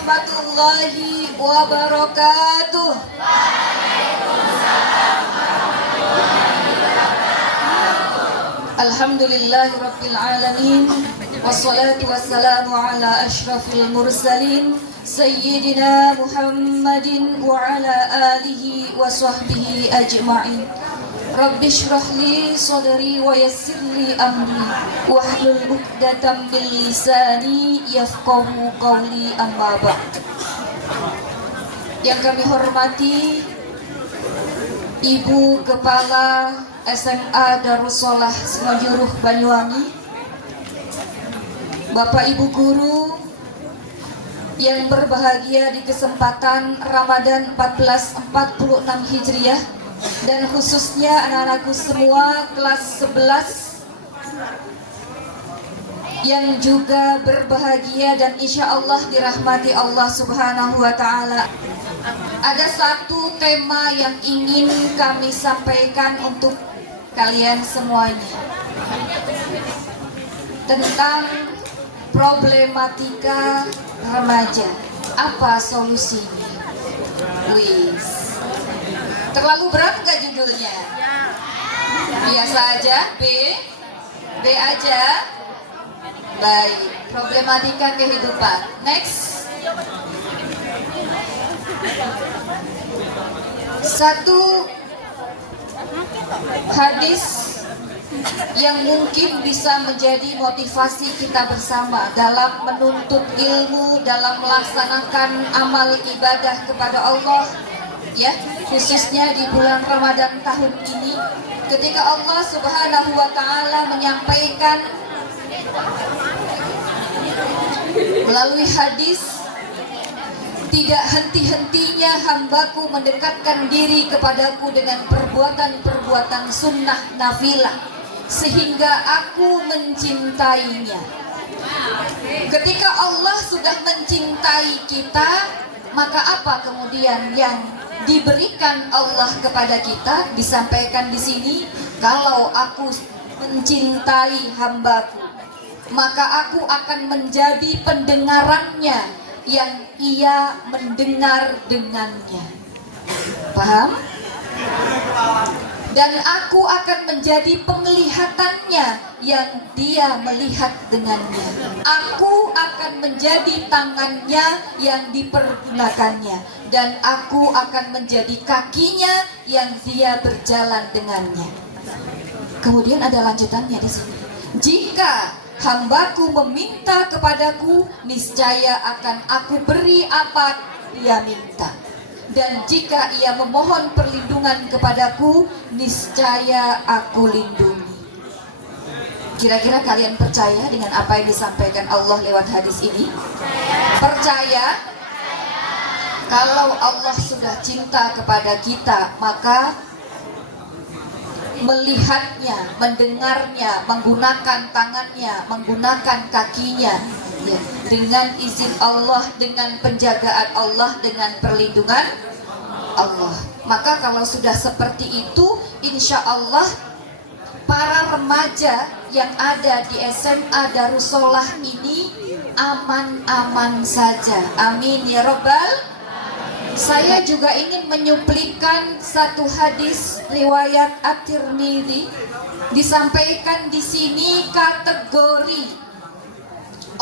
warahmatullahi wabarakatuh. Alhamdulillahi rabbil alamin. Wassalatu wassalamu ala ashrafil mursalin Sayyidina Muhammadin wa ala alihi wa sahbihi ajma'in. Rabbi shrah li sadri wa yassir li amri wahlul 'uqdatam min lisani yafqahu qawli, amma ba'd. Yang kami hormati Ibu Kepala SMA Darussolah Semojuruh Banyuwangi, Bapak Ibu Guru yang berbahagia di kesempatan Ramadan 1446 Hijriah, dan khususnya anak-anakku semua kelas 11 yang juga berbahagia dan insya Allah dirahmati Allah Subhanahu wa Ta'ala. Ada satu tema yang ingin kami sampaikan untuk kalian semuanya tentang problematika remaja. Apa solusinya? Wis. Terlalu berat nggak judulnya? Biasa aja, B aja. Baik, problematika kehidupan. Next. Satu hadis yang mungkin bisa menjadi motivasi kita bersama dalam menuntut ilmu, dalam melaksanakan amal ibadah kepada Allah, ya, khususnya di bulan Ramadan tahun ini, ketika Allah Subhanahu wa Ta'ala menyampaikan melalui hadis, tidak henti-hentinya hambaku mendekatkan diri kepadaku dengan perbuatan-perbuatan sunnah nafilah, sehingga aku mencintainya. Ketika Allah sudah mencintai kita, maka apa kemudian yang diberikan Allah kepada kita? Disampaikan di sini, kalau aku mencintai hambaku, maka aku akan menjadi pendengarannya yang ia mendengar dengannya. Paham? Dan aku akan menjadi penglihatannya yang dia melihat dengannya. Aku akan menjadi tangannya yang dipergunakannya, dan aku akan menjadi kakinya yang dia berjalan dengannya. Kemudian ada lanjutannya di sini. Jika hambaku meminta kepadaku, niscaya akan aku beri apa dia minta. Dan jika ia memohon perlindungan kepadaku, niscaya aku lindungi. Kira-kira kalian percaya dengan apa yang disampaikan Allah lewat hadis ini? Percaya? Kalau Allah sudah cinta kepada kita, maka melihatnya, mendengarnya, menggunakan tangannya, menggunakan kakinya, ya, dengan izin Allah, dengan penjagaan Allah, dengan perlindungan Allah. Maka kalau sudah seperti itu, insya Allah para remaja yang ada di SMA Darussolah ini aman-aman saja. Amin ya Rabbal. Saya juga ingin menyuplikan satu hadis riwayat At-Tirmidzi. Disampaikan di sini kategori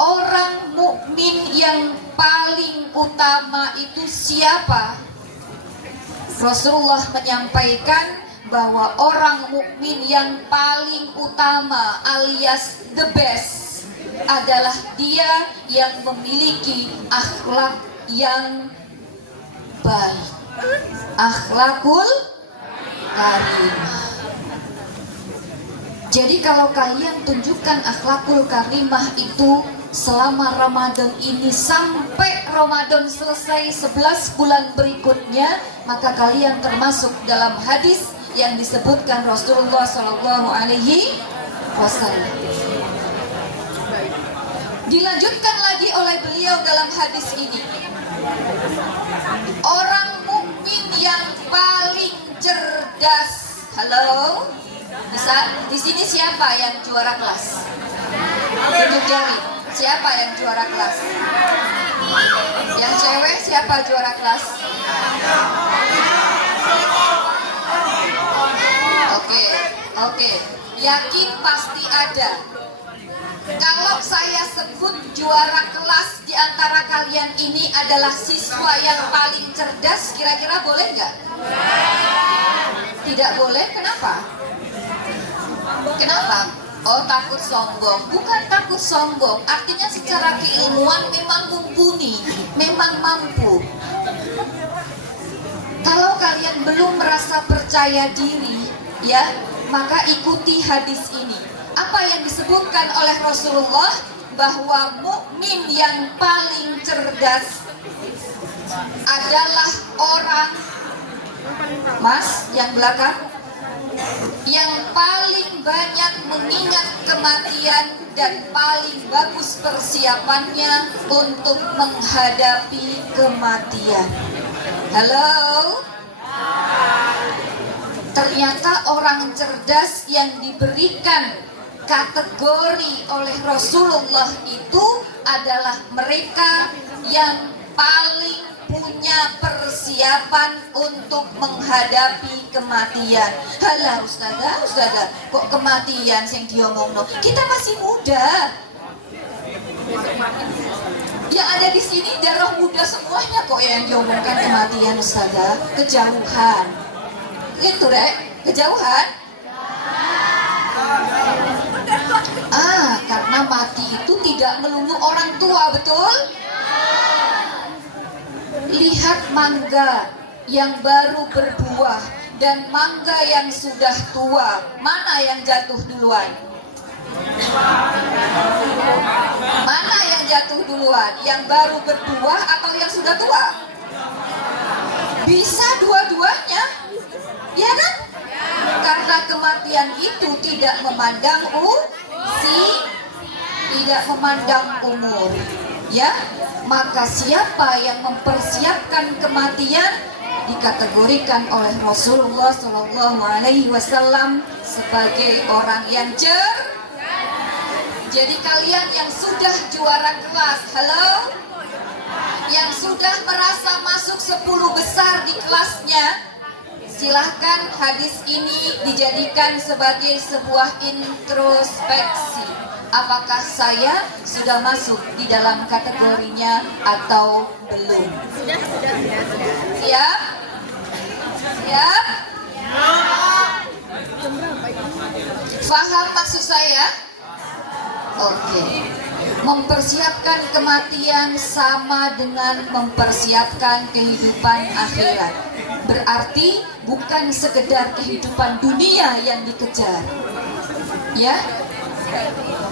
orang mukmin yang paling utama itu siapa? Rasulullah menyampaikan bahwa orang mukmin yang paling utama alias the best adalah dia yang memiliki akhlak yang baik, akhlakul karimah. Jadi kalau kalian tunjukkan akhlakul karimah itu selama Ramadan ini sampai Ramadan selesai 11 bulan berikutnya, maka kalian termasuk dalam hadis yang disebutkan Rasulullah SAW. Dilanjutkan lagi oleh beliau dalam hadis ini, orang mukmin yang paling cerdas. Halo, bisa di sini siapa yang juara kelas? Tunjuk jari. Siapa yang juara kelas? Yang siapa juara kelas? Oke, yakin pasti ada. Kalau saya sebut juara kelas di antara kalian ini adalah siswa yang paling cerdas, kira-kira boleh nggak? Tidak boleh, kenapa? Kenapa? Oh, takut sombong. Bukan takut sombong, artinya secara keilmuan memang mumpuni, memang mampu. Kalau kalian belum merasa percaya diri, ya, maka ikuti hadis ini. Apa yang disebutkan oleh Rasulullah, bahwa mukmin yang paling cerdas adalah orang, Mas yang belakang, yang paling banyak mengingat kematian dan paling bagus persiapannya untuk menghadapi kematian. Halo? Ternyata orang cerdas yang diberikan kategori oleh Rasulullah itu adalah mereka yang paling punya persiapan untuk menghadapi kematian. Halah ustazah, kok kematian yang diomongno? Kita masih muda. Yang ada di sini darah muda semuanya kok yang diomongkan kematian ustazah. Kejauhan. Itu Rek, kejauhan. Karena mati itu tidak melulu orang tua, betul? Lihat mangga yang baru berbuah dan mangga yang sudah tua, mana yang jatuh duluan? Mana yang jatuh duluan? Yang baru berbuah atau yang sudah tua? Bisa dua-duanya, ya kan? Karena kematian itu tidak memandang tidak memandang umur, ya. Maka siapa yang mempersiapkan kematian dikategorikan oleh Rasulullah Shallallahu Alaihi Wasallam sebagai orang yang Jadi kalian yang sudah juara kelas, halo, yang sudah merasa masuk 10 besar di kelasnya, silahkan hadis ini dijadikan sebagai sebuah introspeksi. Apakah saya sudah masuk di dalam kategorinya atau belum? Siap? Siap? Faham maksud saya? Oke. Mempersiapkan kematian sama dengan mempersiapkan kehidupan akhirat. Berarti bukan sekedar kehidupan dunia yang dikejar, ya,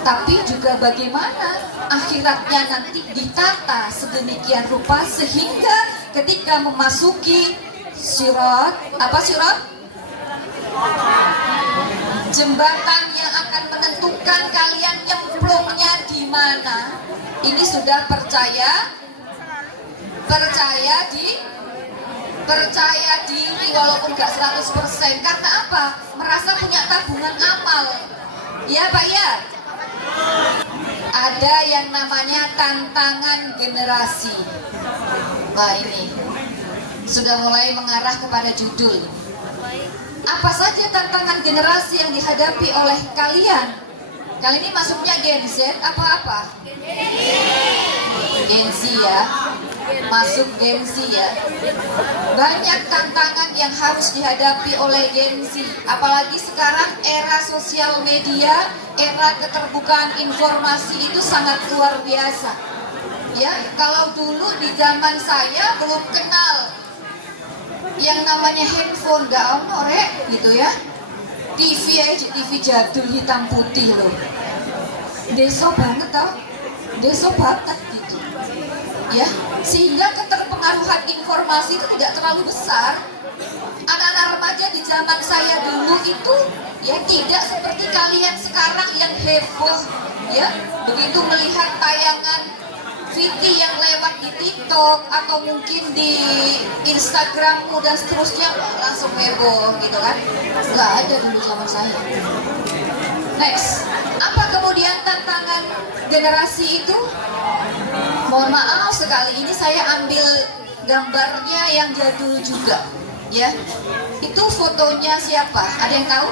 tapi juga bagaimana akhiratnya nanti ditata sedemikian rupa sehingga ketika memasuki sirat, apa sirat? Jembatan yang akan menentukan kalian nyemplungnya di mana. Ini sudah percaya diri walaupun gak 100%. Karena apa? Merasa punya tabungan amal. Ya Pak ya? Ada yang namanya tantangan generasi. Wah, ini sudah mulai mengarah kepada judul. Apa saja tantangan generasi yang dihadapi oleh kalian? Kali ini masuknya Gen Z apa? Gen Z ya. Masuk Gen Z ya. Banyak tantangan yang harus dihadapi oleh Gen Z. Apalagi sekarang era sosial media, era keterbukaan informasi itu sangat luar biasa. Ya, kalau dulu di zaman saya belum kenal yang namanya handphone, gak ono Rek, gitu ya. TV aja, TV jadul hitam putih loh. Deso banget tau, deso banget gitu. Ya, sehingga keterpengaruhan informasi itu tidak terlalu besar. Anak-anak remaja di zaman saya dulu itu ya tidak seperti kalian sekarang yang heboh, ya. Begitu melihat tayangan Viti yang lewat di TikTok atau mungkin di Instagrammu dan seterusnya langsung heboh gitu kan. Nggak ada dulu zaman saya. Next, apa kemudian tantangan generasi itu? Mohon maaf sekali ini saya ambil gambarnya yang jadul juga, ya. Itu fotonya siapa? Ada yang tahu?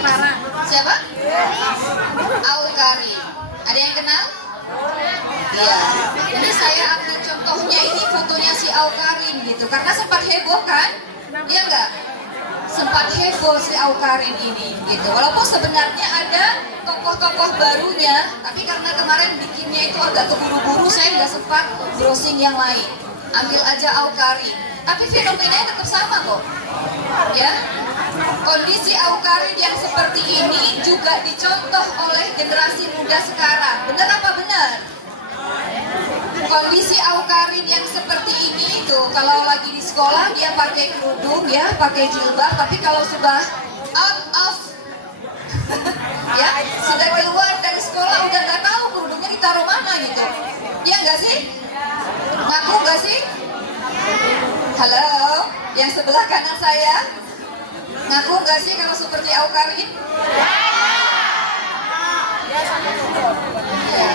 Clara. Siapa? Awkarin. Ada yang kenal? Ya. Ini saya ambil contohnya, ini fotonya si Awkarin gitu. Karena sempat heboh kan? Iya enggak? Sempat heboh si Awkarin ini gitu. Walaupun sebenarnya ada tokoh-tokoh barunya, tapi karena kemarin bikinnya itu agak keburu-buru, saya nggak sempat browsing yang lain. Ambil aja Awkarin. Tapi fenomenanya tetap sama kok. Ya. Kondisi Awkarin yang seperti ini juga dicontoh oleh generasi muda sekarang. Benar apa benar? Kondisi Awkarin yang seperti ini itu kalau lagi di sekolah dia pakai kerudung ya, pakai jilbab, tapi kalau sudah out of ya, sudah keluar dari sekolah udah nggak tahu kerudungnya ditaruh mana gitu. Ya nggak sih? Ngaku nggak sih? Halo, yang sebelah kanan saya, ngaku nggak sih kalau seperti Awkarin? Ya.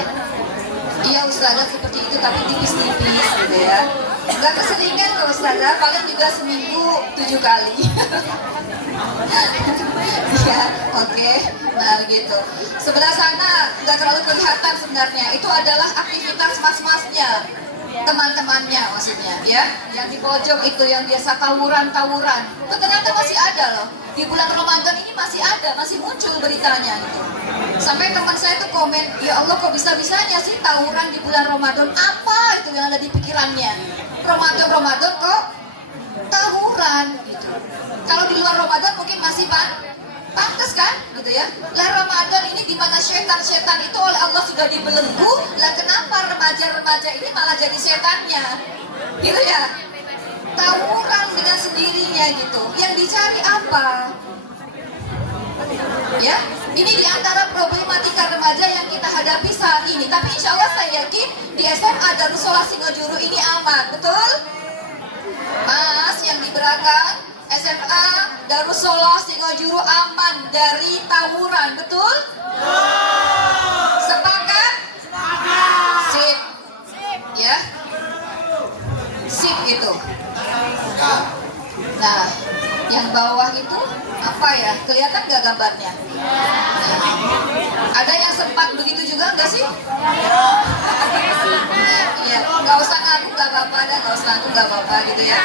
Iya Ustazah seperti itu, tapi tipis-tipis gitu ya. Nggak keseringan kok Ustazah, paling juga seminggu 7 kali. Ya, oke. Nah gitu. Sebelah sana nggak terlalu kelihatan sebenarnya. Itu adalah aktivitas mas-masnya, teman-temannya maksudnya ya. Yang di pojok itu yang biasa tawuran-tawuran. Itu ternyata masih ada loh. Di bulan Ramadan ini masih ada, masih muncul beritanya gitu. Sampai teman saya tuh komen, ya Allah kok bisa-bisanya sih tawuran di bulan Ramadan, apa itu yang ada di pikirannya? Ramadan kok tawuran gitu. Kalau di luar Ramadan mungkin masih pantas kan gitu ya. Lah Ramadan ini di mana setan-setan itu oleh Allah sudah dibelenggu, lah kenapa remaja-remaja ini malah jadi setannya? Gitu ya. Tawuran dengan sendirinya gitu. Yang dicari apa? Ya, ini diantara problematika remaja yang kita hadapi saat ini. Tapi insya Allah saya yakin di SMA Darussolah Singojuru ini aman, betul? Mas yang di belakang SMA Darussolah Singojuru aman dari tawuran, betul? Sepakat? Sip. Ya. Sip itu. Nah, yang bawah itu apa ya? Kelihatan nggak gambarnya? Ada yang sempat begitu juga nggak sih? Iya, nggak usah ngaku nggak apa-apa, nggak usah ngaku nggak apa-apa gitu ya.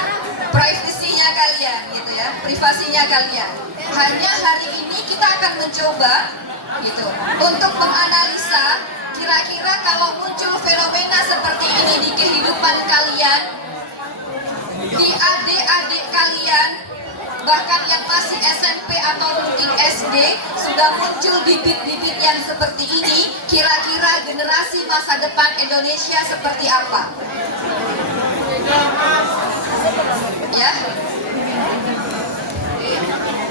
Privasinya kalian gitu ya, privasinya kalian. Hanya hari ini kita akan mencoba gitu untuk menganalisa kira-kira kalau muncul fenomena seperti ini di kehidupan kalian, di adik-adik kalian, bahkan yang masih SMP atau mungkin SD sudah muncul bibit-bibit yang seperti ini, kira-kira generasi masa depan Indonesia seperti apa? Ya.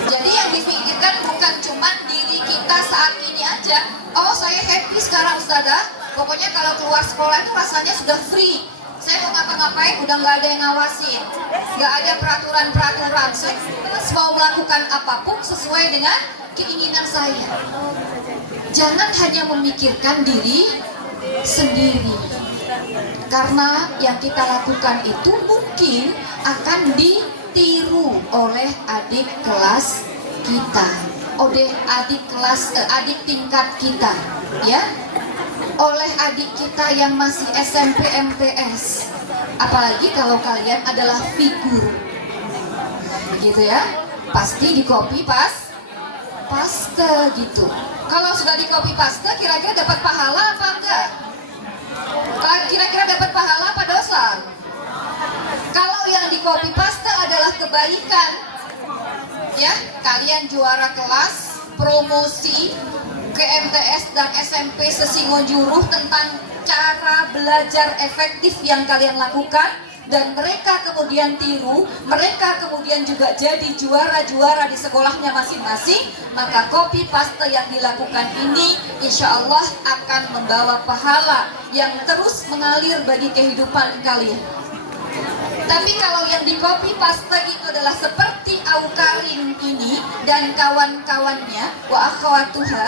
Jadi yang dipikirkan bukan cuma diri kita saat ini aja. Oh saya happy sekarang Ustazah, pokoknya kalau keluar sekolah itu rasanya sudah free. Saya mau ngapa-ngapain udah nggak ada yang ngawasin, nggak ada peraturan-peraturan. Saya mau melakukan apapun sesuai dengan keinginan saya. Jangan hanya memikirkan diri sendiri, karena yang kita lakukan itu mungkin akan ditiru oleh adik kelas kita, oleh adik tingkat kita, ya. Oleh adik kita yang masih SMP MTS, apalagi kalau kalian adalah figur begitu ya, pasti di copy paste gitu. Kalau sudah di copy paste, kira-kira dapat pahala apa enggak? Kira-kira dapat pahala apa dosa? Kalau yang di copy paste adalah kebaikan, ya, kalian juara kelas, promosi ke MTS dan SMP se-Singojuru tentang cara belajar efektif yang kalian lakukan, dan mereka kemudian tiru, mereka kemudian juga jadi juara-juara di sekolahnya masing-masing, maka copy paste yang dilakukan ini insya Allah akan membawa pahala yang terus mengalir bagi kehidupan kalian. Tapi kalau yang di copy paste itu adalah seperti Awkarin ini dan kawan-kawannya, wa akhwatuha,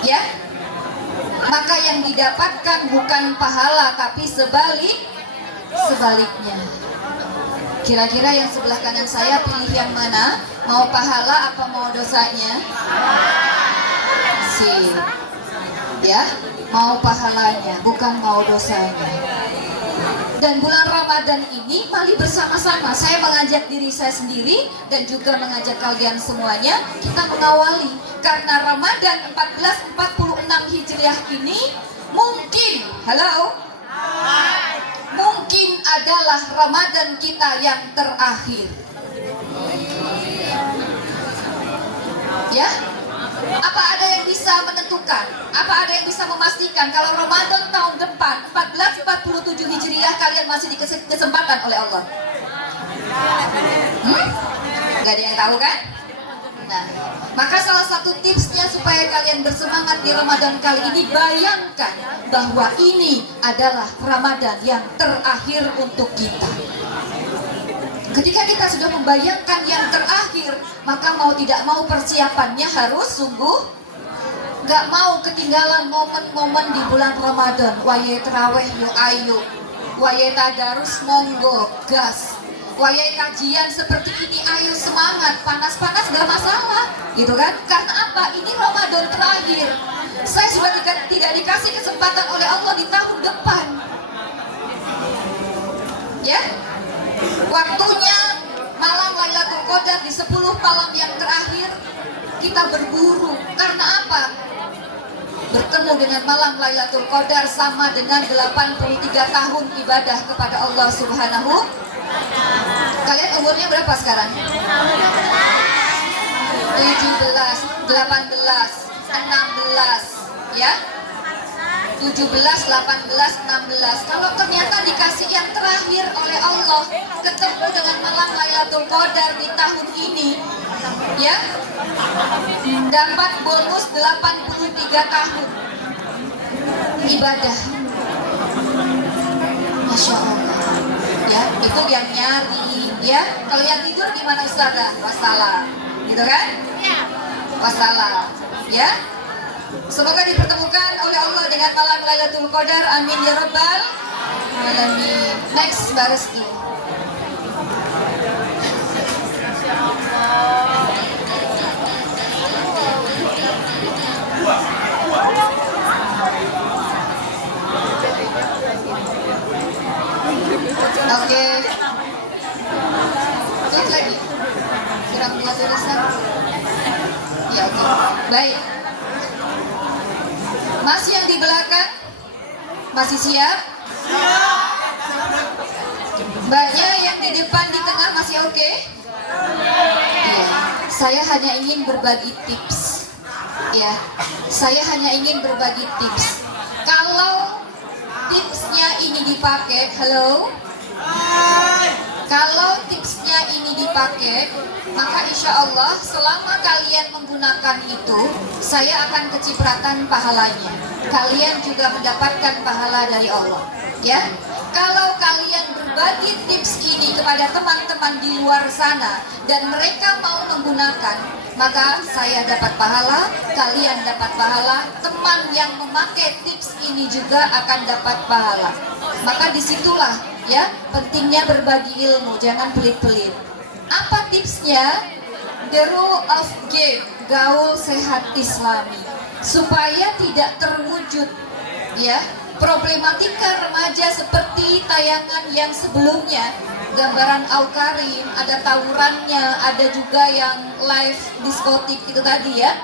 ya, maka yang didapatkan bukan pahala tapi sebaliknya. Kira-kira yang sebelah kanan saya pilih yang mana? Mau pahala apa mau dosanya? Sip. Ya, mau pahalanya, bukan mau dosanya. Dan bulan Ramadan ini mari bersama-sama saya mengajak diri saya sendiri dan juga mengajak kalian semuanya, kita mengawali. Karena Ramadan 1446 Hijriah ini mungkin, mungkin adalah Ramadan kita yang terakhir. Ya? Apa ada yang bisa menentukan? Apa ada yang bisa memastikan kalau Ramadan tahun depan 1447 Hijriah kalian masih dikasih kesempatan oleh Allah? Gak ada yang tahu kan? Nah, maka salah satu tipsnya supaya kalian bersemangat di Ramadan kali ini, bayangkan bahwa ini adalah Ramadan yang terakhir untuk kita. Ketika kita sudah membayangkan yang terakhir, maka mau tidak mau persiapannya harus sungguh. Gak mau ketinggalan momen-momen di bulan Ramadan. Waye terawih yuk ayo, waye tadarus monggo gas, waye kajian seperti ini ayo semangat, panas-panas gak masalah, gitu kan? Karena apa? Ini Ramadan terakhir. Saya sudah tidak dikasih kesempatan oleh Allah di tahun depan. Ya? Waktunya malam Lailatul Qadar di 10 malam yang terakhir kita berburu. Karena apa? Bertemu dengan malam Lailatul Qadar sama dengan 83 tahun ibadah kepada Allah Subhanahu. Kalian umurnya berapa sekarang? 17, 18, 16, ya? 17, 18, 16. Kalau ternyata dikasih yang terakhir oleh Allah, ketemu dengan malam Lailatul Qadar di tahun ini, ya, dapat bonus 83 tahun ibadah. Masya Allah, ya, itu yang nyari, ya. Kalau yang tidur gimana Ustazah? Wassalam, gitu kan? Wassalam, ya. Semoga dipertemukan oleh Allah dengan malam Lailatul Qadar. Amin ya rabbal alamin. Next, Mbak Resti. Oke. Terus lagi. Kurang 2 tulisan. Ya, oke. Baik. Masih yang di belakang? Masih siap? Mbaknya yang di depan, di tengah masih oke? Ya. Saya hanya ingin berbagi tips. Ya, saya hanya ingin berbagi tips. Kalau tipsnya ini dipakai, kalau tipsnya ini dipakai, maka insya Allah selama kalian menggunakan itu, saya akan kecipratan pahalanya. Kalian juga mendapatkan pahala dari Allah. Ya, kalau kalian berbagi tips ini kepada teman-teman di luar sana dan mereka mau menggunakan, maka saya dapat pahala, kalian dapat pahala, teman yang memakai tips ini juga akan dapat pahala. Maka disitulah, ya, pentingnya berbagi ilmu, jangan pelit-pelit. Apa tipsnya? The rule of game, gaul sehat Islami, supaya tidak terwujud, ya, problematika remaja seperti tayangan yang sebelumnya, gambaran Aukarin, ada tawurannya, ada juga yang live diskotik itu tadi, ya.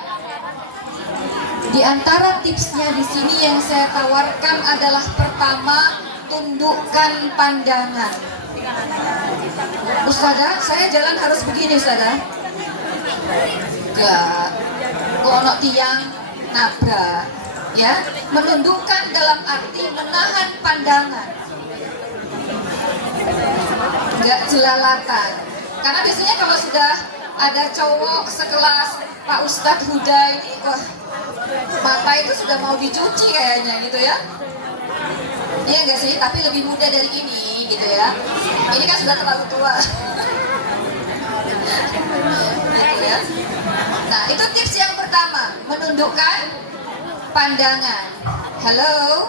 Di antara tipsnya di sini yang saya tawarkan adalah pertama, tundukkan pandangan. Ustazah, saya jalan harus begini, Ustazah. Enggak. Kono tiang nabrak, ya. Menundukkan dalam arti menahan pandangan. Enggak jelalatan. Karena biasanya kalau sudah ada cowok sekelas Pak Ustadz Huda ini, wah, mata itu sudah mau dicuci kayaknya gitu, ya. Iya enggak sih? Tapi lebih muda dari ini gitu, ya. Ini kan sudah terlalu tua. Gitu, ya. Nah, itu tips yang pertama, menundukkan pandangan. Halo?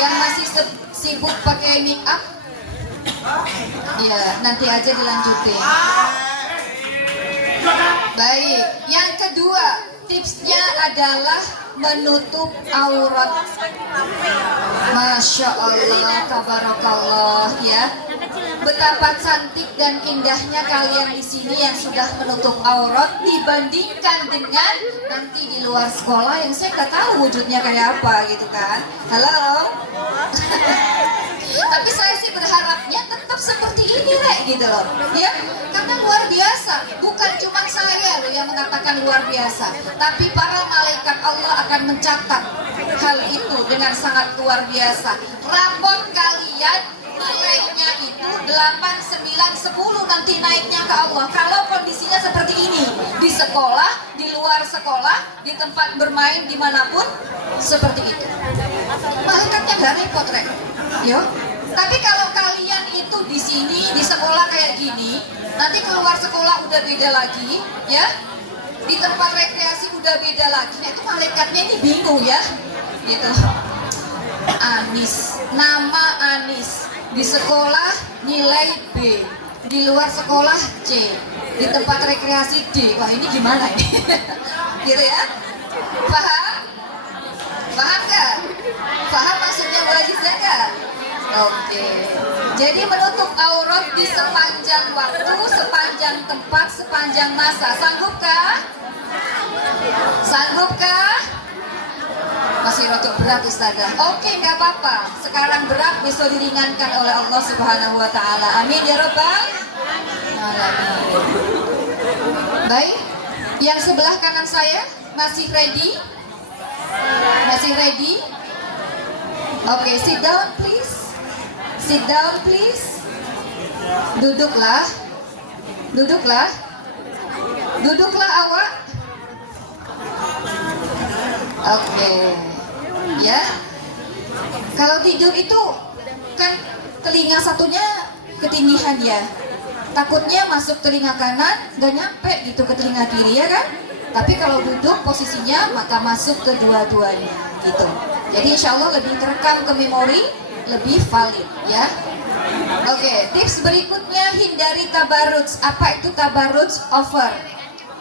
Yang masih sibuk pakai make up? Ya, nanti aja dilanjutin. Baik, yang kedua tipsnya adalah menutup aurat. Masya Allah, tabarakallah ya. Betapa cantik dan indahnya kalian di sini yang sudah menutup aurat dibandingkan dengan nanti di luar sekolah yang saya nggak tahu wujudnya kayak apa gitu kan. Halo? Tapi saya sih berharapnya tetap seperti ini Rek gitu loh ya, karena luar biasa. Bukan cuma saya loh yang mengatakan luar biasa, tapi para malaikat Allah akan mencatat hal itu dengan sangat luar biasa. Rapot kalian nilainya itu 8, 9, 10 nanti naiknya ke Allah kalau kondisinya seperti ini, di sekolah, di luar sekolah, di tempat bermain, dimanapun seperti itu. Malaikatnya gak repot Rek yo. Tapi kalau kalian itu di sini di sekolah kayak gini, nanti keluar sekolah udah beda lagi ya, di tempat rekreasi udah beda lagi. Nah itu malaikatnya ini bingung ya gitu. Anis, nama Anis, di sekolah nilai B, di luar sekolah C, di tempat rekreasi D. Wah ini gimana ini? Gitu ya. Paham? Paham gak? Paham maksudnya Bu Azizah gak? Oke. Jadi menutup aurat di sepanjang waktu, sepanjang tempat, sepanjang masa. Sanggupkah? Sanggupkah? Masih rotok berat Ustazah. Oke, nggak apa-apa. Sekarang berat, besok diringankan oleh Allah Subhanahu wa taala. Amin ya rabbal alamin. Baik. Yang sebelah kanan saya masih ready? Masih ready? Oke, sit down please. Sit down please. Duduklah. Duduklah. Duduklah awak. Oke. Ya. Kalau tidur itu kan telinga satunya ketindihan ya. Takutnya masuk telinga kanan gak nyampe gitu ke telinga kiri ya kan. Tapi kalau duduk posisinya maka masuk ke dua-duanya gitu. Jadi insya Allah lebih terekam ke memori, lebih valid ya. Oke, tips berikutnya hindari tabarruj. Apa itu tabarruj? Over,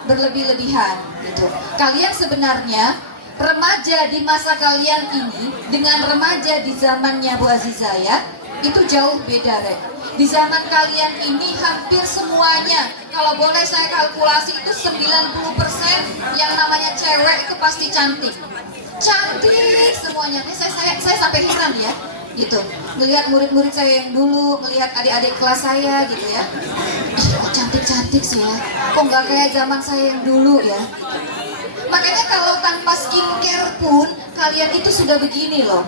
berlebih-lebihan gitu. Kalian sebenarnya remaja di masa kalian ini dengan remaja di zamannya Bu Azizah ya, itu jauh beda Rek. Di zaman kalian ini hampir semuanya, kalau boleh saya kalkulasi itu 90% yang namanya cewek itu pasti cantik. Cantik semuanya. Ini saya sampai heran ya gitu. Melihat murid-murid saya yang dulu, melihat adik-adik kelas saya gitu ya. Ih, kok cantik-cantik sih ya. Kok nggak kayak zaman saya yang dulu ya. Makanya kalau tanpa skincare pun kalian itu sudah begini loh.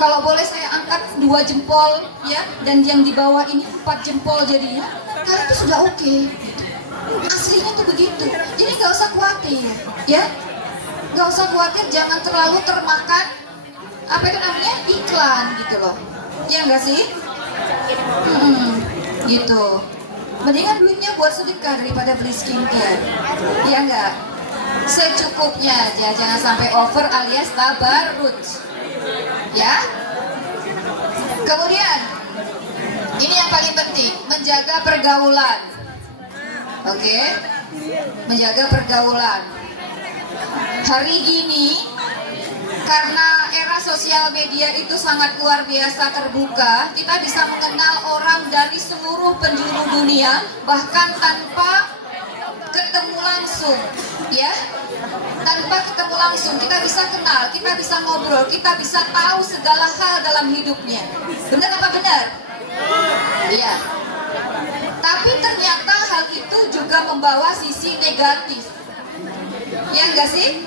Kalau boleh saya angkat 2 jempol ya, dan yang di bawah ini 4 jempol jadinya, kalian itu sudah oke. Aslinya tuh begitu. Jadi nggak usah khawatir ya. Nggak usah khawatir, jangan terlalu termakan apa itu namanya iklan gitu loh. Ya nggak sih? Gitu. Mendingan duitnya buat sedekah daripada beli skincare. Ya nggak? Secukupnya aja, jangan sampai over alias tabarruj ya. Kemudian ini yang paling penting, menjaga pergaulan. Oke, menjaga pergaulan. Hari ini karena era sosial media itu sangat luar biasa terbuka, kita bisa mengenal orang dari seluruh penjuru dunia bahkan tanpa ketemu langsung ya. Tanpa ketemu langsung kita bisa kenal, kita bisa ngobrol, kita bisa tahu segala hal dalam hidupnya. Benar apa benar? Iya. Tapi ternyata hal itu juga membawa sisi negatif. Ya enggak sih?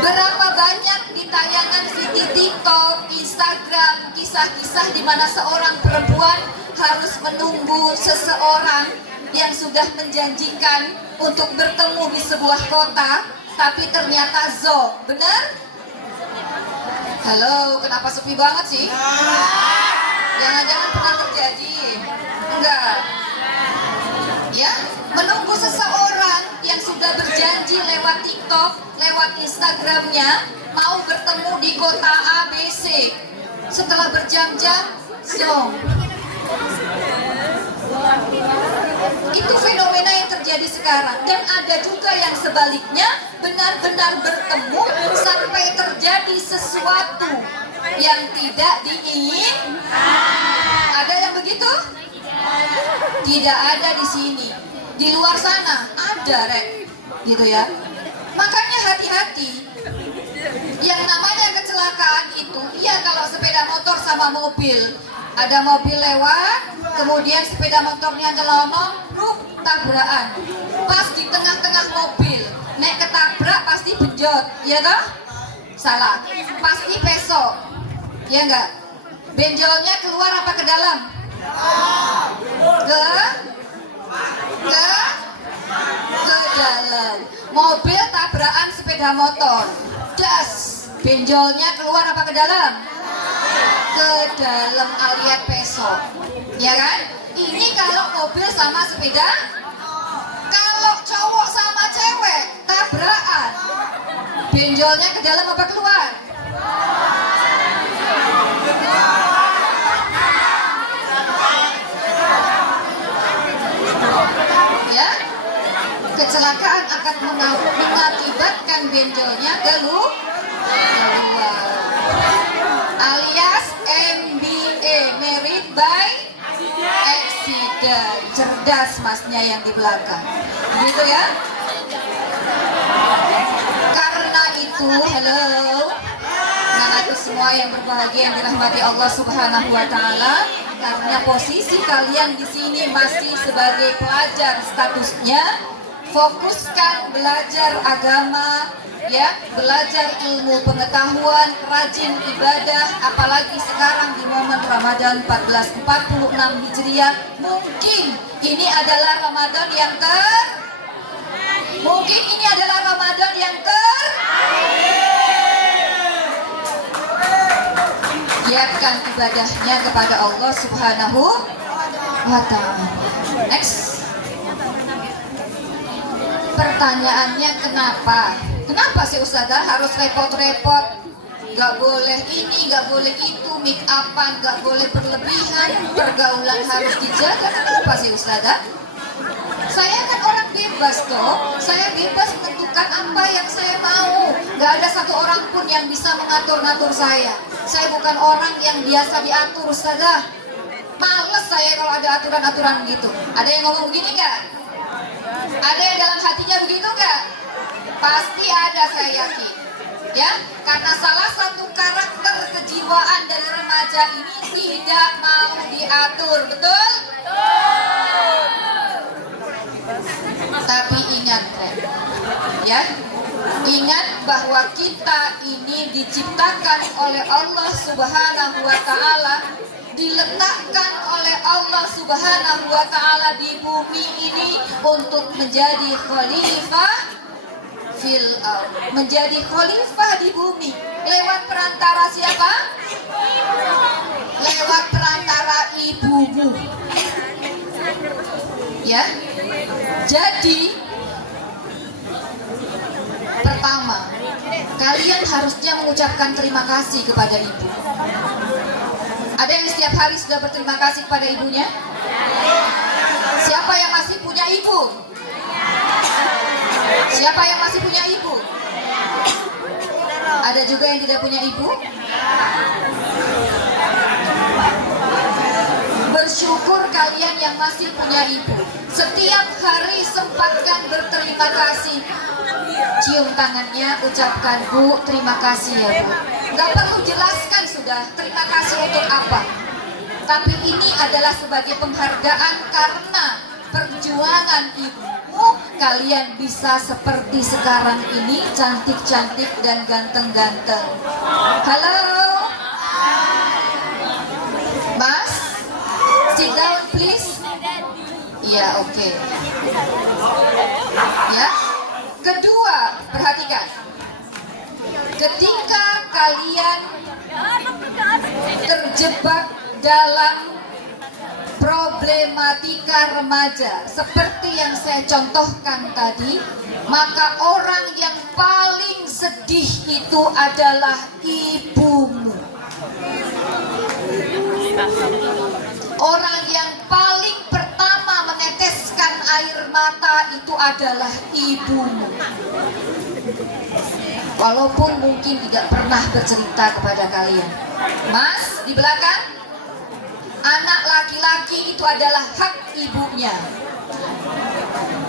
Berapa banyak di tayangan di TikTok, Instagram, kisah-kisah di mana seorang perempuan harus menunggu seseorang yang sudah menjanjikan untuk bertemu di sebuah kota, tapi ternyata zonk. Benar? Halo, kenapa sepi banget sih? Jangan-jangan pernah terjadi? Enggak. Ya, menunggu seseorang yang sudah berjanji lewat TikTok, lewat Instagramnya mau bertemu di kota ABC. Setelah berjam-jam, zong. Itu fenomena yang terjadi sekarang. Dan ada juga yang sebaliknya, benar-benar bertemu sampai terjadi sesuatu yang tidak diinginkan. Ada yang begitu? Tidak ada di sini. Di luar sana ada, Rek. Gitu ya. Makanya hati-hati. Yang namanya kecelakaan itu, ya kalau sepeda motor sama mobil, ada mobil lewat, kemudian sepeda motornya nyelonong, tabrakan. Pas di tengah-tengah mobil, nek ketabrak pasti benjot, ya toh? Salah, pasti pesok, ya enggak? Benjolnya keluar apa ke dalam? Ke dalam. Mobil tabrakan sepeda motor, das, benjolnya keluar apa ke dalam? Ke dalam alias pesok, ya kan? Ini kalau mobil sama sepeda. Kalau cowok sama cewek tabrakan, benjolnya ke dalam apa keluar? Ya, kecelakaan akan mengakibatkan benjolnya keluar, alias MBA, Married by Accident. Cerdas masnya yang di belakang, gitu ya. Karena itu, halo anakku semua yang berbahagia yang dirahmati Allah Subhanahu wa Ta'ala, karena posisi kalian di sini masih sebagai pelajar statusnya, fokuskan belajar agama, ya, belajar ilmu pengetahuan, rajin ibadah, apalagi sekarang di momen Ramadan 1446 Hijriah. Mungkin ini adalah Ramadan yang giatkan ibadahnya kepada Allah Subhanahu wa Ta'ala. Next. Pertanyaannya kenapa? Kenapa sih Ustazah harus repot-repot? Gak boleh ini, gak boleh itu, make upan, gak boleh berlebihan, pergaulan harus dijaga. Kenapa sih Ustazah? Saya kan orang bebas toh, saya bebas menentukan apa yang saya mau. Gak ada satu orang pun yang bisa mengatur-ngatur saya. Saya bukan orang yang biasa diatur Ustazah. Males saya kalau ada aturan-aturan gitu. Ada yang ngomong begini gak? Ada yang dalam hatinya begitu gak? Pasti ada, saya yakin. Ya, karena salah satu karakter kejiwaan dari remaja ini tidak mau diatur, betul? Tapi ingat, ya, ingat bahwa kita ini diciptakan oleh Allah Subhanahu wa Ta'ala, diletakkan oleh Allah Subhanahu wa Ta'ala di bumi ini untuk menjadi khalifah fil ardh, menjadi khalifah di bumi. Lewat perantara siapa? Lewat perantara ibumu. Ya. Jadi pertama, kalian harusnya mengucapkan terima kasih kepada ibu. Ada yang setiap hari sudah berterima kasih kepada ibunya? Siapa yang masih punya ibu? Siapa yang masih punya ibu? Ada juga yang tidak punya ibu? Bersyukur kalian yang masih punya ibu. Setiap hari sempatkan berterima kasih. Cium tangannya, ucapkan, Bu, terima kasih ya Bu. Gak perlu jelaskan sudah, terima kasih untuk apa. Tapi ini adalah sebagai penghargaan karena perjuangan ibumu, kalian bisa seperti sekarang ini, cantik-cantik dan ganteng-ganteng. Halo Mas, sit down please. Ya, oke. Ya. Kedua, perhatikan. Ketika kalian terjebak dalam problematika remaja seperti yang saya contohkan tadi, maka orang yang paling sedih itu adalah ibumu. Orang yang paling pertama meneteskan air mata itu adalah ibumu. Walaupun mungkin tidak pernah bercerita kepada kalian. Mas, di belakang, anak laki-laki itu adalah hak ibunya.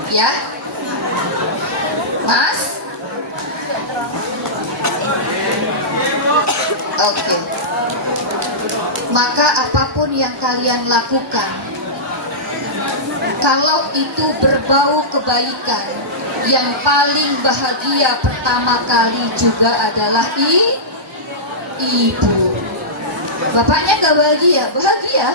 Ya, Mas. Oke. Maka apapun yang kalian lakukan, kalau itu berbau kebaikan, yang paling bahagia pertama kali juga adalah ibu. Bapaknya gak bahagia, bahagia,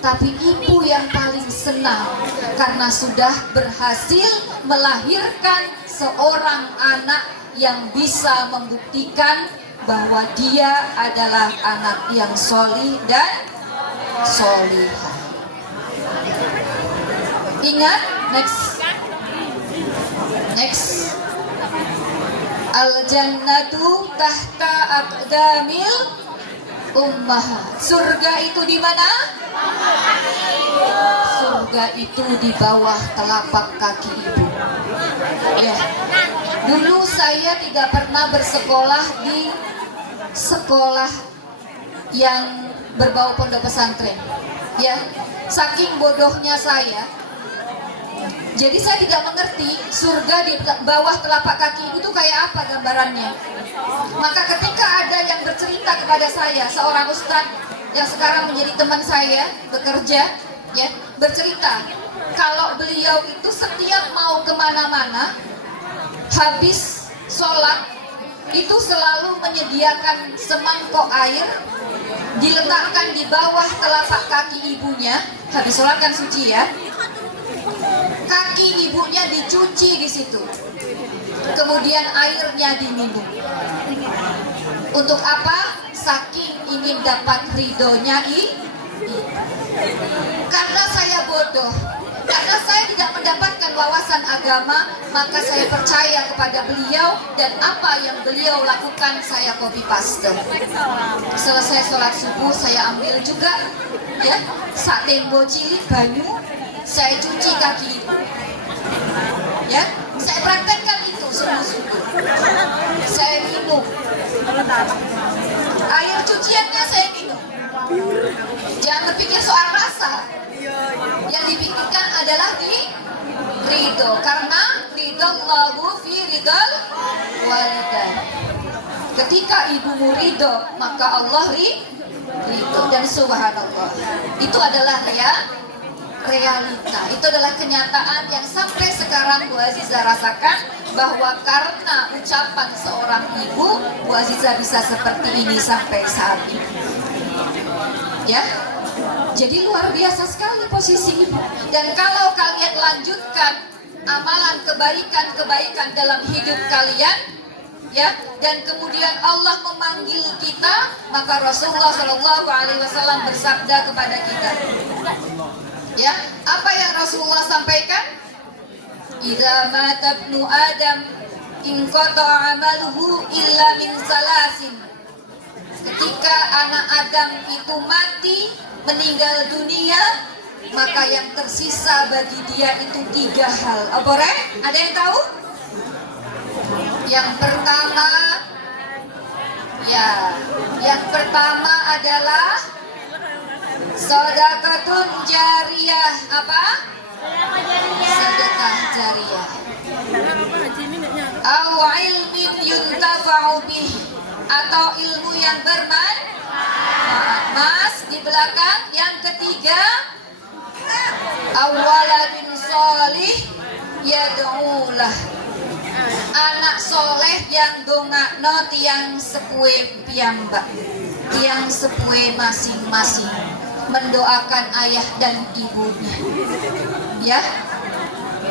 tapi ibu yang paling senang karena sudah berhasil melahirkan seorang anak yang bisa membuktikan bahwa dia adalah anak yang solih dan solihah. Ingat, next. Al-jannatu tahta aqdamil ummahat. Surga itu di mana? Surga itu di bawah telapak kaki ibu. Ya. Dulu saya tidak pernah bersekolah di sekolah yang berbau pondok pesantren. Ya, saking bodohnya saya. Jadi saya tidak mengerti surga di bawah telapak kaki ibu itu kayak apa gambarannya. Maka ketika ada yang bercerita kepada saya, seorang ustadz yang sekarang menjadi teman saya bekerja, ya, bercerita kalau beliau itu setiap mau kemana-mana, habis sholat itu selalu menyediakan semangkok air, diletakkan di bawah telapak kaki ibunya. Habis sholat kan suci ya, kaki ibunya dicuci di situ, kemudian airnya diminum. Untuk apa? Saking ingin dapat ridhonya karena saya bodoh, karena saya tidak mendapatkan wawasan agama, maka saya percaya kepada beliau dan apa yang beliau lakukan saya copy paste. Selesai sholat subuh saya ambil juga, ya, sak tembo cilik banyu, saya cuci kaki ibu. Ya, saya praktekkan itu sungguh-sungguh. Saya minum. Air cuciannya saya minum. Jangan berpikir soal rasa. Yang dipikirkan adalah ridho, karena ridho Allahu fi ridhal walidain. Ketika ibumu ridho, maka Allah ridho. Dan subhanallah, itu adalah realita. Itu adalah kenyataan yang sampai sekarang Bu Aziza rasakan, bahwa karena ucapan seorang ibu, Bu Aziza bisa seperti ini sampai saat ini. Ya, jadi luar biasa sekali posisi ibu. Dan kalau kalian lanjutkan amalan kebaikan-kebaikan dalam hidup kalian, ya, dan kemudian Allah memanggil kita, maka Rasulullah SAW bersabda kepada kita, ya, apa yang Rasulullah sampaikan? Idza mata ibnu Adam inqata'a amaluhu illa min salasin. Ketika anak Adam itu mati, meninggal dunia, maka yang tersisa bagi dia itu 3 hal. Apa rek? Ada yang tahu? Yang pertama, ya, yang pertama adalah sedekahun jariyah. Apa? Sedekah jariyah. Au ilmin yuntafa'u bih, atau ilmu yang bermanfaat. Mas, di belakang. Yang ketiga, awaladin sholih yad'ulah, anak soleh yang dongakno tiang sepue piyambak, tiang sepue masing-masing, mendoakan ayah dan ibunya. Ya,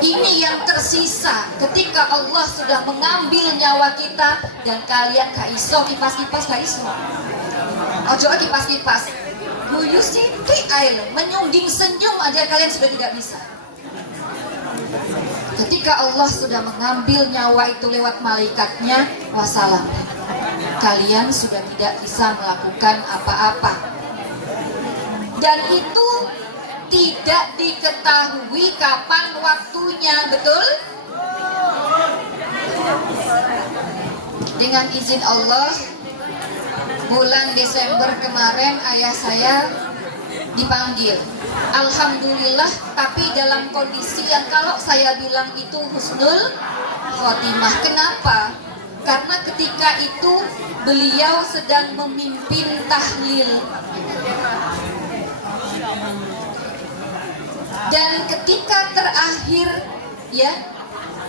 ini yang tersisa ketika Allah sudah mengambil nyawa kita. Dan kalian gak iso kipas-kipas, gak iso. Ojo kipas-kipas, guyu sithik ae, menyungging senyum aja kalian sudah tidak bisa. Ketika Allah sudah mengambil nyawa itu lewat malaikatnya, wassalam, kalian sudah tidak bisa melakukan apa-apa. Dan itu tidak diketahui kapan waktunya, betul? Dengan izin Allah, bulan Desember kemarin ayah saya dipanggil. Alhamdulillah, tapi dalam kondisi yang kalau saya bilang itu husnul khotimah. Kenapa? Karena ketika itu beliau sedang memimpin tahlil. Dan ketika terakhir, ya,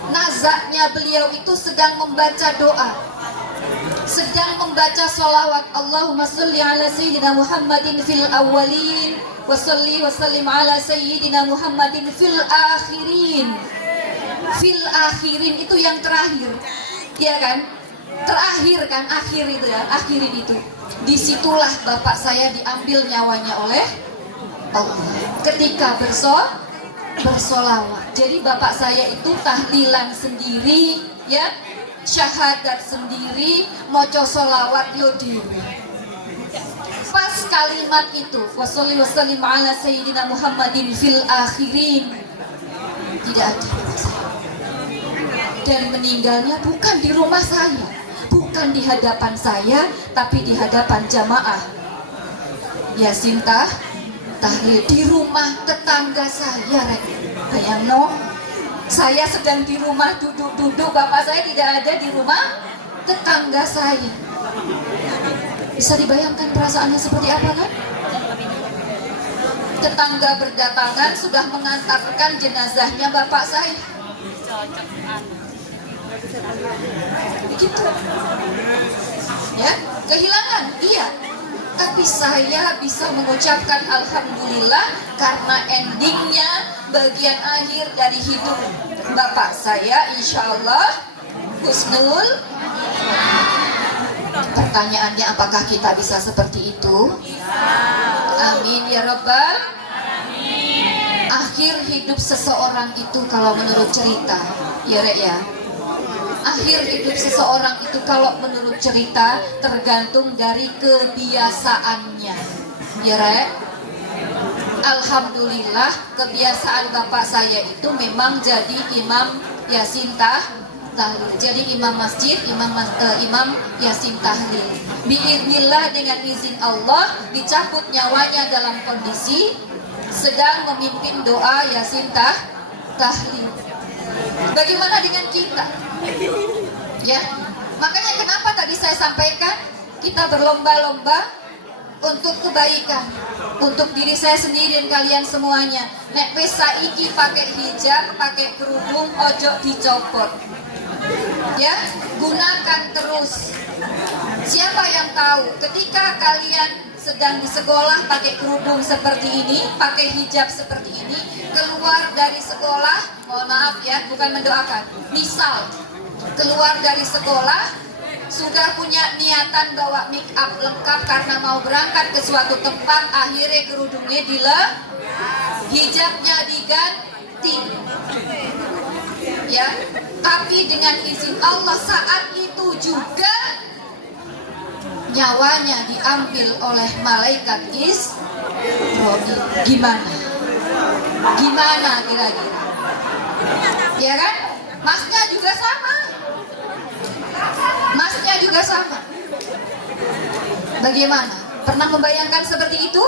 nazaknya beliau itu sedang membaca doa, sedang membaca sholawat, Allahumma sholli ala sayyidina Muhammadin fil awwalin wa sholli wa sallim ala sayyidina Muhammadin fil akhirin. Fil akhirin itu yang terakhir, ya kan? Terakhir kan, akhir itu ya, akhirin itu. Disitulah bapak saya diambil nyawanya oleh Allah ketika bersolawat. Jadi bapak saya itu tahlilan sendiri, ya, syahadat sendiri, moco solawat yo dewe. Pas kalimat itu, washolli wasallim ala sayyidina Muhammadin fil akhirin, tidak ada. Dan meninggalnya bukan di rumah saya, bukan di hadapan saya, tapi di hadapan jamaah Yasin tahlil di rumah tetangga saya. Bayang no, saya sedang di rumah duduk-duduk, bapak saya tidak ada di rumah tetangga saya. Bisa dibayangkan perasaannya seperti apa kan? Tetangga berdatangan sudah mengantarkan jenazahnya bapak saya. Begitu. Ya, kehilangan, iya. Tapi saya bisa mengucapkan alhamdulillah karena endingnya, bagian akhir dari hidup bapak saya insya Allah husnul. Pertanyaannya, apakah kita bisa seperti itu? Amin ya Rabbal. Akhir hidup seseorang itu kalau menurut cerita, ya Rek ya, akhir hidup seseorang itu kalau menurut cerita tergantung dari kebiasaannya, ya Rek. Alhamdulillah kebiasaan bapak saya itu memang jadi imam Yasin tahlil, jadi imam masjid, imam Yasin tahlil. Biiznillah, dengan izin Allah, dicabut nyawanya dalam kondisi sedang memimpin doa Yasin tahlil. Bagaimana dengan kita? Ya, makanya kenapa tadi saya sampaikan kita berlomba-lomba untuk kebaikan, untuk diri saya sendiri dan kalian semuanya. Nek wis saiki pakai hijab, pakai kerudung, ojo dicopot. Ya, gunakan terus. Siapa yang tahu ketika kalian sedang di sekolah pakai kerudung seperti ini, pakai hijab seperti ini, keluar dari sekolah, mohon maaf ya, bukan mendoakan, misal keluar dari sekolah sudah punya niatan bawa make up lengkap karena mau berangkat ke suatu tempat, akhirnya kerudungnya hijabnya diganti, ya. Tapi dengan izin Allah saat itu juga nyawanya diambil oleh malaikat Israil. Gimana kira-kira? Ya kan? Masnya juga sama. Masnya juga sama. Bagaimana? Pernah membayangkan seperti itu?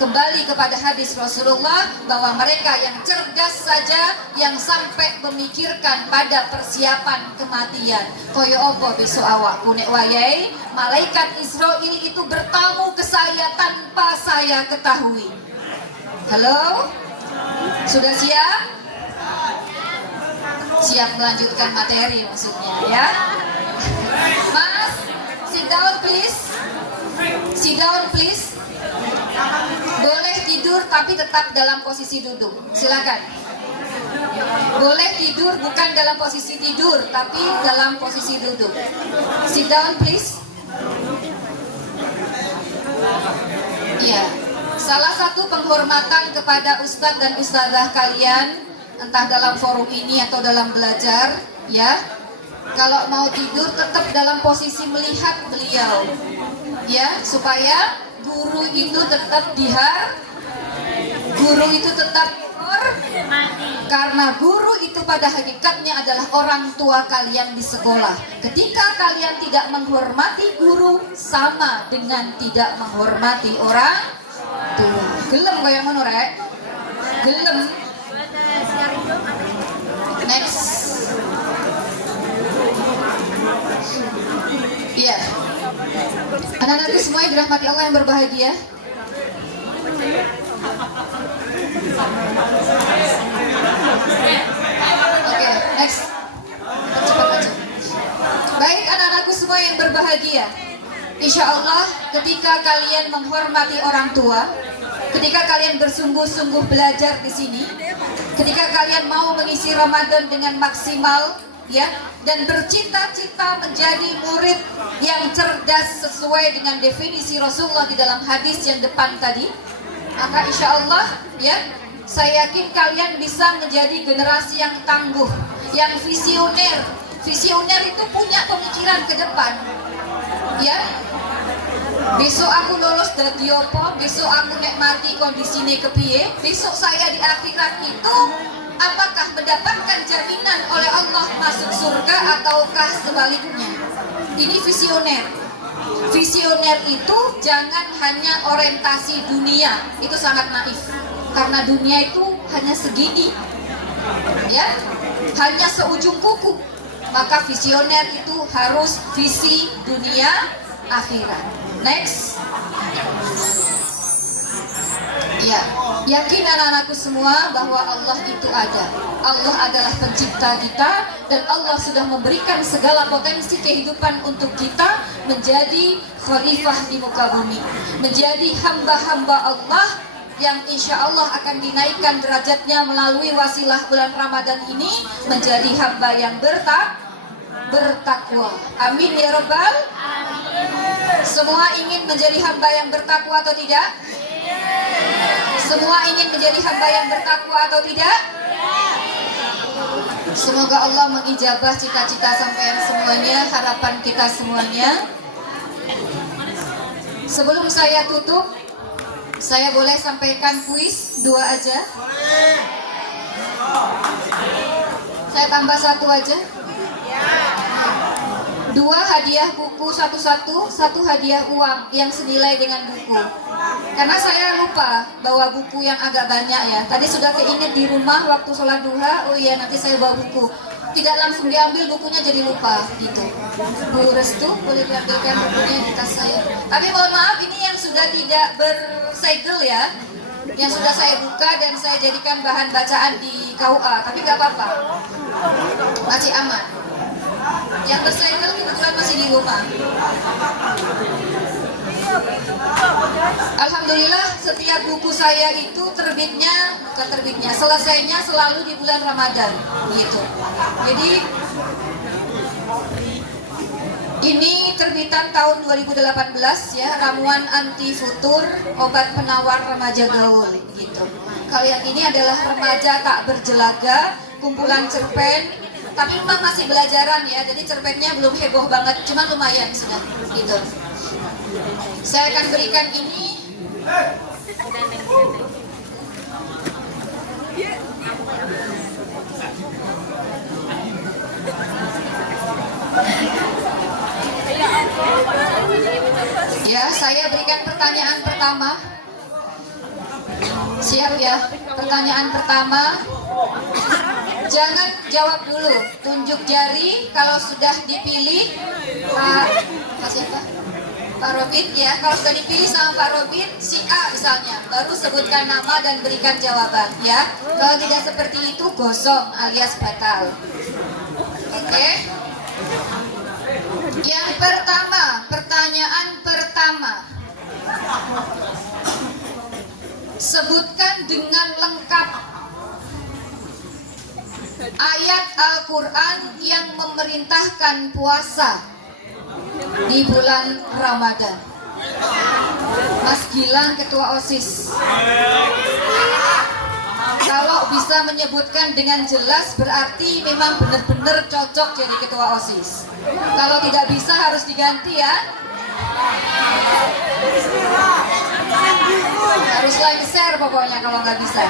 Kembali kepada hadis Rasulullah bahwa mereka yang cerdas saja yang sampai memikirkan pada persiapan kematian. Koyo opo besok awakku nek wayai malaikat Israil itu bertamu ke saya tanpa saya ketahui. Halo? Sudah siap? Siap melanjutkan materi maksudnya ya. Mas, sit down please. Sit down please. Boleh tidur tapi tetap dalam posisi duduk. Silakan. Boleh tidur bukan dalam posisi tidur tapi dalam posisi duduk. Sit down please. Iya. Salah satu penghormatan kepada ustadz dan ustadzah kalian entah dalam forum ini atau dalam belajar, ya. Kalau mau tidur tetap dalam posisi melihat beliau, ya, supaya guru itu tetap karena guru itu pada hakikatnya adalah orang tua kalian di sekolah. Ketika kalian tidak menghormati guru, sama dengan tidak menghormati orang tua. Gelem kayak mana, Rek? Gelem. Next. Iya. Anak-anakku semua yang dirahmati Allah yang berbahagia. Oke, next. Cepat aja. Baik, anak-anakku semua yang berbahagia. Insya Allah, ketika kalian menghormati orang tua, ketika kalian bersungguh-sungguh belajar di sini, ketika kalian mau mengisi Ramadan dengan maksimal, ya, dan bercita-cita menjadi murid yang cerdas sesuai dengan definisi Rasulullah di dalam hadis yang depan tadi, maka insya Allah, ya, saya yakin kalian bisa menjadi generasi yang tangguh, yang visioner. Visioner itu punya pemikiran ke depan, ya. Besok aku lolos dari opo, besok aku nikmati kondisinya kepiye, besok saya di akhirat itu apakah mendapatkan jaminan oleh Allah masuk surga ataukah sebaliknya. Ini visioner. Visioner itu jangan hanya orientasi dunia, itu sangat naif. Karena dunia itu hanya segini, ya, hanya seujung kuku. Maka visioner itu harus visi dunia akhirat. Next. Ya, yakin anak-anakku semua bahwa Allah itu ada. Allah adalah pencipta kita dan Allah sudah memberikan segala potensi kehidupan untuk kita menjadi khalifah di muka bumi, menjadi hamba-hamba Allah yang insya Allah akan dinaikkan derajatnya melalui wasilah bulan Ramadan ini menjadi hamba yang bertakwa. Amin ya Rabbal. Semua ingin menjadi hamba yang bertakwa atau tidak? Semua ingin menjadi hamba yang bertakwa atau tidak? Semoga Allah mengijabah cita-cita sampean semuanya, harapan kita semuanya. Sebelum saya tutup, saya boleh sampaikan kuis 2 aja. Saya tambah 1 aja. 2 hadiah buku satu-satu, 1 hadiah uang yang senilai dengan buku. Karena saya lupa bawa buku yang agak banyak, ya. Tadi sudah keinget di rumah waktu sholat duha, oh iya nanti saya bawa buku. Tidak langsung diambil bukunya, jadi lupa gitu. Bu Restu, boleh diambilkan bukunya di tas saya. Tapi mohon maaf, ini yang sudah tidak bersegel, ya, yang sudah saya buka dan saya jadikan bahan bacaan di KUA. Tapi gak apa-apa, masih aman. Yang bersegel kebetulan masih di rumah. Alhamdulillah, setiap buku saya itu selesainya selalu di bulan Ramadan, gitu. Jadi ini terbitan tahun 2018, ya, ramuan anti futur, obat penawar remaja gaul, gitu. Kalau yang ini adalah remaja tak berjelaga, kumpulan cerpen. Tapi memang masih belajaran, ya, jadi cerpennya belum heboh banget, cuma lumayan sudah, gitu. Saya akan berikan ini. Ya, saya berikan pertanyaan pertama. Siap, ya? Pertanyaan pertama. Jangan jawab dulu, tunjuk jari kalau sudah dipilih. Pak Robin, ya, kalau sudah dipilih sama Pak Robin, si A misalnya, baru sebutkan nama dan berikan jawaban, ya. Kalau tidak seperti itu, gosong alias batal. Oke. Yang pertama, pertanyaan pertama. Sebutkan dengan lengkap ayat Al-Quran yang memerintahkan puasa di bulan Ramadan. Mas Gilang, Ketua OSIS. Kalau bisa menyebutkan dengan jelas berarti memang benar-benar cocok jadi ketua OSIS. Kalau tidak bisa harus diganti ya. Harus lengser pokoknya kalau nggak bisa.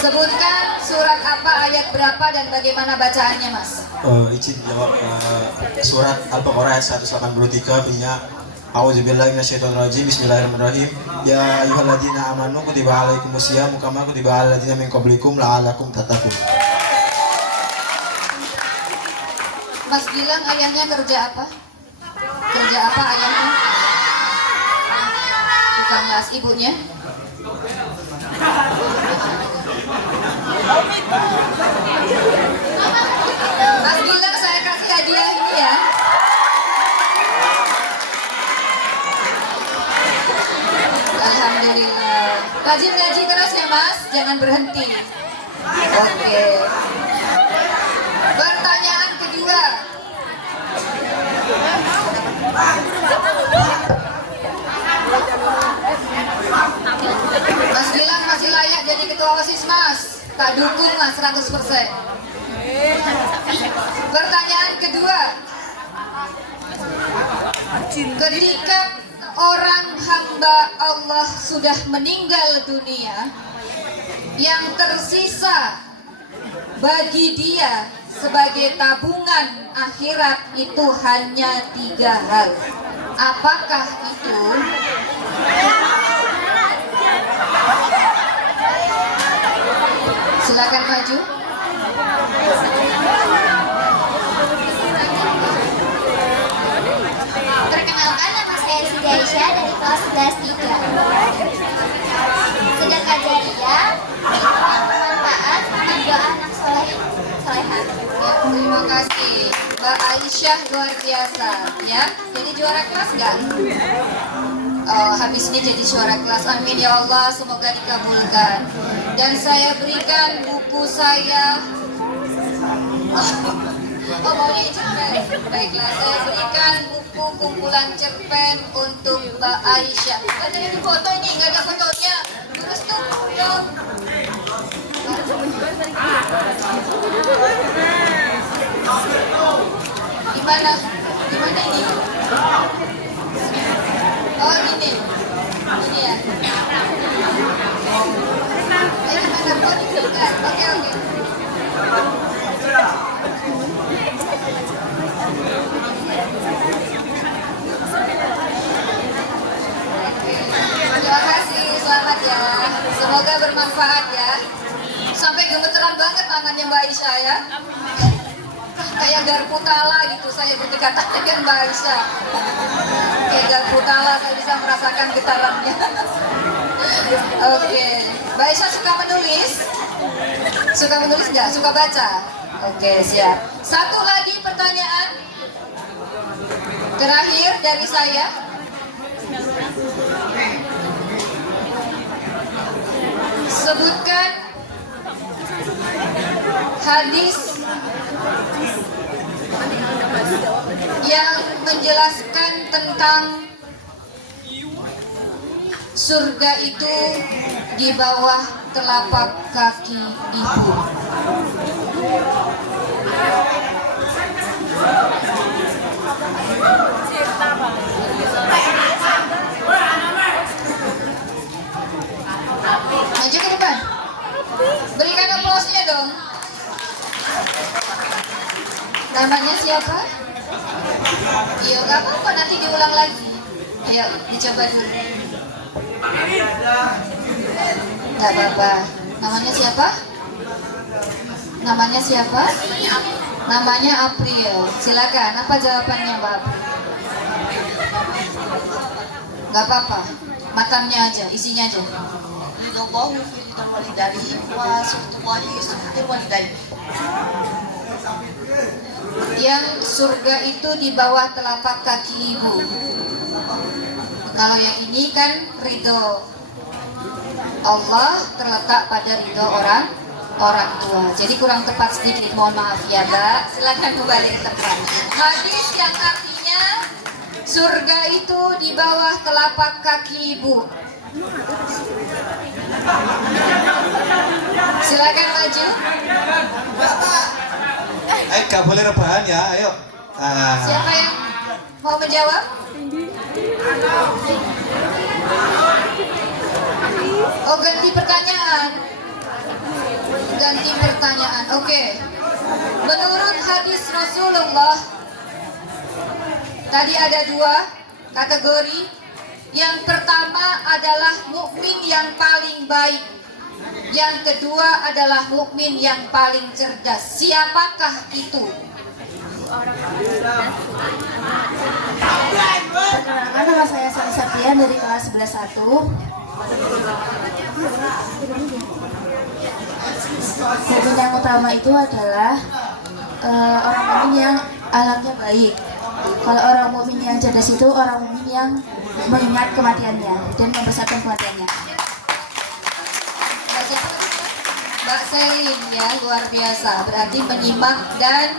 Sebutkan surat apa, ayat berapa, dan bagaimana bacaannya, Mas? Izin jawab. Surat Al-Baqarah ayat 183 bunyinya A'udzubillahi minasyaitonirrajim. Bismillahirrahmanirrahim. Ya ayyuhalladzina amanu kutiba alaikumusiyam kama kutiba alal ladzina min qablikum la'allakum tattaqun. Mas bilang ayahnya kerja apa? Kerja apa ayahnya? Tukang las. Ibunya? Mas bilang saya kasih hadiah ini ya. Alhamdulillah. Rajin ngaji terus ya Mas, jangan berhenti. Oke. Pertanyaan kedua. Mas bilang masih layak jadi ketua OSIS Mas. Tak dukung Mas 100%. Pertanyaan kedua. Ketika orang hamba Allah sudah meninggal dunia, yang tersisa bagi dia sebagai tabungan akhirat itu hanya 3 hal. Apakah itu? Silakan maju. Perkenalkan, nama saya Siti Aisyah dari kelas 11-3. Sedekah jariyah itu yang bermanfaat dan doa anak solehan. Ya, terima kasih Mbak Aisyah, luar biasa ya. Jadi juara kelas nggak? Oh, habis ini jadi juara kelas. Amin ya Allah, semoga dikabulkan. Dan saya berikan buku saya. Oh, maunya cerpen. Baiklah, saya berikan buku kumpulan cerpen untuk Mbak Aisyah. Ada yang foto ini, nggak ada fotonya. Terus tuh dong. Gimana? Gimana ini? Oh gini. Ini ya. Gimana? Oh diberikan. Oke. Terima kasih, selamat ya. Semoga bermanfaat ya. Sampai gemeteran banget tangannya Mbak Aisyah ya. Kayak garpu tala gitu, saya berdekatan dengan Mbak Aisyah. Kayak garpu tala, saya bisa merasakan getarannya. Oke, Mbak Aisyah suka menulis? Suka menulis nggak? Suka baca? Oke, siap. Satu lagi pertanyaan terakhir dari saya. Sebutkan hadis yang menjelaskan tentang surga itu di bawah telapak kaki ibu. Maju ke depan. Berikan aplausnya dong. Namanya siapa? Iya, nggak apa-apa, nanti diulang lagi. Ayo, dicoba dulu. Nggak apa-apa. Namanya siapa? Namanya siapa? Namanya April. Silakan, apa jawabannya Mbak April? Nggak apa-apa, matamnya aja, isinya aja. Ridallahu fi ridal walidayni wa sukhtullahi fi sukhtil walidayni. Yang surga itu di bawah telapak kaki ibu. Kalau yang ini kan ridho Allah terletak pada ridho orang tua. Jadi kurang tepat sedikit, mohon maaf ya Mbak. Silakan kembali ke tempat. Hadis yang artinya surga itu di bawah telapak kaki ibu. Silakan maju. Gak boleh rebahan ya, ayo. Siapa yang mau menjawab? Oh, ganti pertanyaan. Ganti pertanyaan. Oke. Menurut hadis Rasulullah, tadi ada 2 kategori. Yang pertama adalah mukmin yang paling baik. Yang kedua adalah mukmin yang paling cerdas. Siapakah itu? Perkenalkan, nama saya Sari Sapian dari kelas 11-1. Mukmin yang utama itu adalah orang mukmin yang akhlaknya baik. Kalau orang mukmin yang cerdas itu orang mukmin yang mengingat kematiannya dan mempersiapkan kematiannya. Mbak Selin ya, luar biasa. Berarti menyimak dan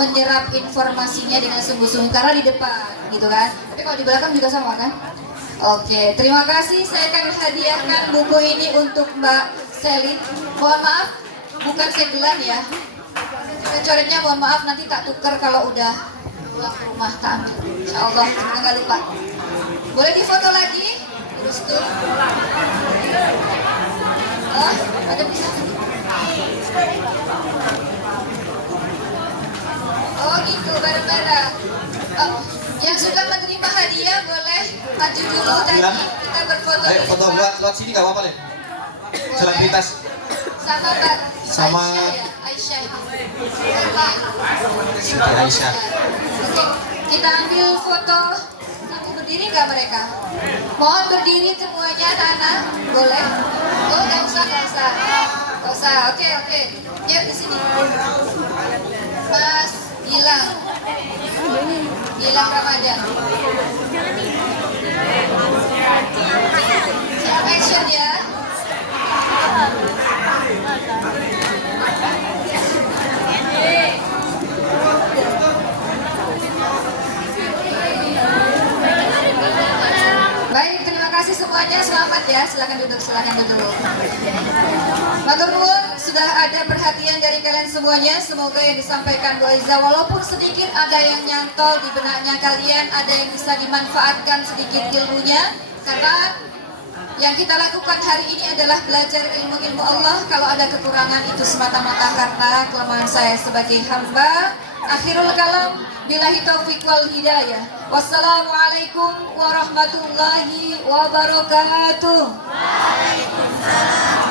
menyerap informasinya dengan sungguh-sungguh karena di depan gitu kan. Tapi kalau di belakang juga sama kan? Oke, terima kasih. Saya akan hadiahkan buku ini untuk Mbak Selin. Mohon maaf, bukan segelan ya. Coret-coretnya mohon maaf, nanti tak tuker kalau udah pulang ke rumah, tak ambil. Insya Allah, semoga nggak lupa. Boleh difoto lagi? Terus tuh. Oh, ada bisa. Oh gitu, bareng-bareng. Oh, yang sudah menerima hadiah boleh maju dulu tadi. Kita berfoto. Ayo foto buat sini gak apa-apa deh. Jalan pintas. Sama Mbak Sama Aisyah ya? Aisyah. Siti Aisyah. Oke, kita ambil foto. Satu berdiri nggak mereka? Mohon berdiri semuanya anak-anak. Boleh? Oh nggak usah, nggak usah. Nggak usah. Oke. Yuk di sini. Mas Gilang Ramadan. Siap action ya. Baik, terima kasih semuanya. Selamat ya. Silakan duduk. Matur nuwun, sudah ada perhatian dari kalian semuanya. Semoga yang disampaikan Bu Aiza walaupun sedikit ada yang nyantol di benaknya kalian, ada yang bisa dimanfaatkan sedikit ilmunya. Karena yang kita lakukan hari ini adalah belajar ilmu-ilmu Allah. Kalau ada kekurangan itu semata-mata karena kelemahan saya sebagai hamba. Akhirul kalam, billahi taufiq wal hidayah. Wassalamualaikum warahmatullahi wabarakatuh. Waalaikumsalam.